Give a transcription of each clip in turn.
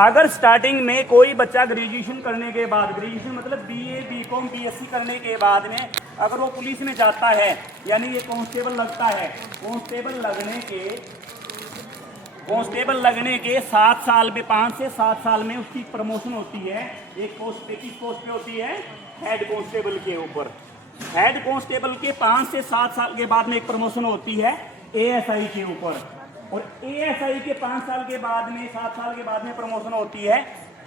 अगर स्टार्टिंग में कोई बच्चा ग्रेजुएशन करने के बाद, ग्रेजुएशन मतलब बीए, बीकॉम, बीएससी करने के बाद में अगर वो पुलिस में जाता है, यानी ये कांस्टेबल लगता है, कांस्टेबल लगने के 7 साल में, 5 से 7 साल में उसकी प्रमोशन होती है। एक पोस्ट पे, किस पोस्ट पे होती है? हेड कांस्टेबल के ऊपर। हेड कांस्टेबल के 5 से 7 साल के बाद में एक प्रमोशन होती है एएसआई के ऊपर, और एएसआई के 5 साल के बाद में, 7 साल के बाद में प्रमोशन होती है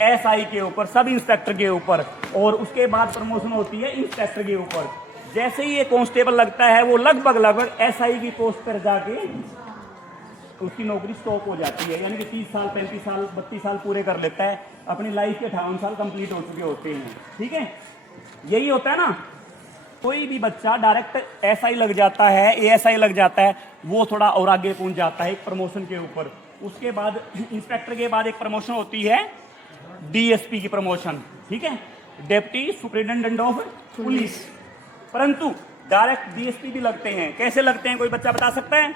एसआई के ऊपर, सब इंस्पेक्टर के ऊपर, और उसके बाद प्रमोशन होती है इंस्पेक्टर के ऊपर। जैसे ही ये कांस्टेबल लगता है वो लगभग एसआई की पोस्ट पर जाके उसकी नौकरी स्टॉप हो जाती है, यानी कि 30 साल, 35 साल, 32 साल पूरे कर लेता है, अपनी लाइफ के 58 साल कंप्लीट हो चुके होते हैं। ठीक है, यही होता है ना। कोई भी बच्चा डायरेक्ट एसआई लग जाता है, एएसआई लग जाता है, वो थोड़ा और आगे पहुंच जाता है एक प्रमोशन के ऊपर। उसके बाद इंस्पेक्टर के बाद एक प्रमोशन होती है डीएसपी की प्रमोशन, ठीक है, डेप्टी सुपरिटेंडेंट ऑफ पुलिस। परंतु डायरेक्ट डीएसपी भी लगते हैं। कैसे लगते हैं, कोई बच्चा बता सकता है?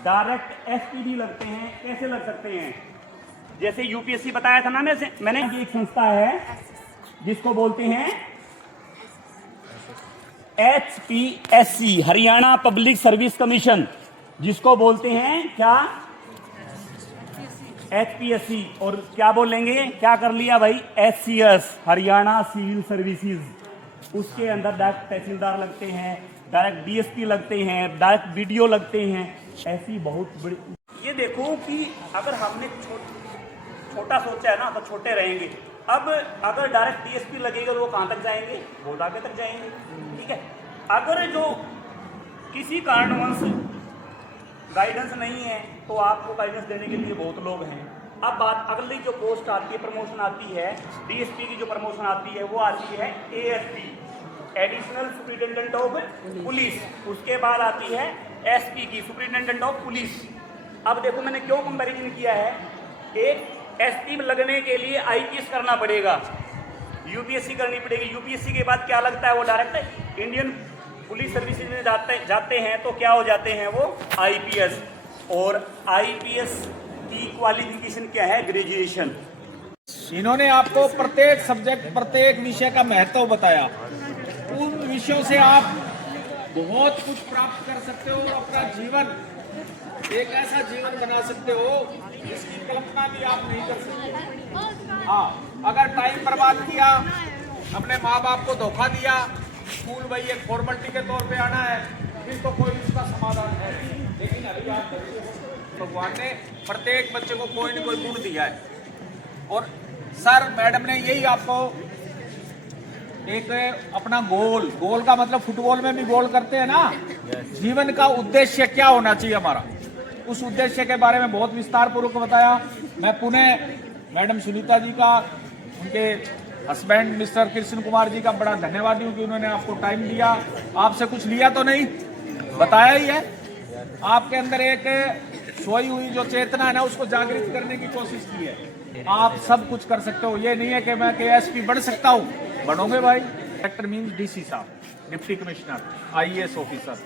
डायरेक्ट एसपी भी लगते हैं। कैसे लग सकते हैं? जैसे यूपीएससी बताया था ना मैंने एक संस्था है जिसको बोलते हैं HPSC, Haryana public service commission, जिसको बोलते हैं क्या? HPSC। और क्या बोलेंगे, क्या कर लिया भाई? HCS, Haryana civil services. उसके अंदर डायरेक्ट तहसीलदार लगते हैं, डायरेक्ट डीएसपी लगते हैं, डायरेक्ट बीडीओ लगते हैं। ऐसी बहुत बड़ी, ये देखो कि अगर हमने छोटा सोचा है ना तो छोटे रहेंगे। अब अगर डायरेक्ट डीएसपी लगेगा तो वो कहाँ तक जाएंगे? बहुत आगे तक जाएंगे। ठीक है, अगर जो किसी कारणवश गाइडेंस नहीं है तो आपको गाइडेंस देने के लिए बहुत लोग हैं। अब बात अगली जो पोस्ट आती है, प्रमोशन आती है, डीएसपी की जो प्रमोशन आती है वो आती है ASP, additional superintendent of police. उसके बाद आती है एसपी की, सुपरिटेंडेंट ऑफ पुलिस। अब देखो मैंने क्यों कंपैरिजन किया है, एक एसपी लगने के लिए आईपीएस करना पड़ेगा, यूपीएससी करनी पड़ेगी। यूपीएससी के बाद क्या लगता है, वो डायरेक्ट इंडियन पुलिस सर्विसेज में जाते हैं तो क्या हो जाते हैं वो? आईपीएस। और आईपीएस की क्वालिफिकेशन क्या है? ग्रेजुएशन। इन्होंने आपको प्रत्येक सब्जेक्ट, प्रत्येक विषय का महत्व बताया। उन विषयों से आप बहुत कुछ प्राप्त कर सकते हो, अपना जीवन, एक ऐसा जीवन बना सकते हो जिसकी कल्पना भी आप नहीं कर सकते। हाँ, अगर टाइम बर्बाद किया, अपने माँ बाप को धोखा दिया, स्कूल भाई एक फॉर्मेलिटी के तौर पे आना है, फिर तो कोई इसका समाधान है। लेकिन अभी आप भगवान ने प्रत्येक बच्चे को कोई न कोई गुण दिया है, और सर मैडम ने यही आपको एक अपना गोल का मतलब फुटबॉल में भी गोल करते हैं ना, जीवन का उद्देश्य क्या होना चाहिए हमारा, उस उद्देश्य के बारे में बहुत विस्तार पूर्वक बताया। मैं पुनः मैडम सुनीता जी का, उनके हस्बैंड मिस्टर कृष्ण कुमार जी का बड़ा धन्यवादी हूँ कि उन्होंने आपको टाइम दिया। आपसे कुछ लिया तो नहीं, बताया ही है। आपके अंदर एक सोई हुई जो चेतना है ना, उसको जागृत करने की कोशिश की है। आप सब कुछ कर सकते हो। ये नहीं है कि मैं एसपी बन सकता हूँ, बनोगे भाई। कलेक्टर मीन्स डीसी साहब, डिप्टी कमिश्नर, आईएएस ऑफिसर,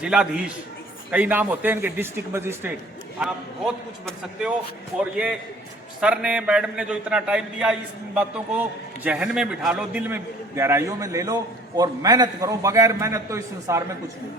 जिलाधीश, कई नाम होते हैं इनके, डिस्ट्रिक्ट मजिस्ट्रेट, आप बहुत कुछ बन सकते हो। और ये सर ने, मैडम ने जो इतना टाइम दिया, इस बातों को जहन में बिठा लो, दिल में गहराइयों में ले लो और मेहनत करो। बगैर मेहनत तो इस संसार में कुछ नहीं।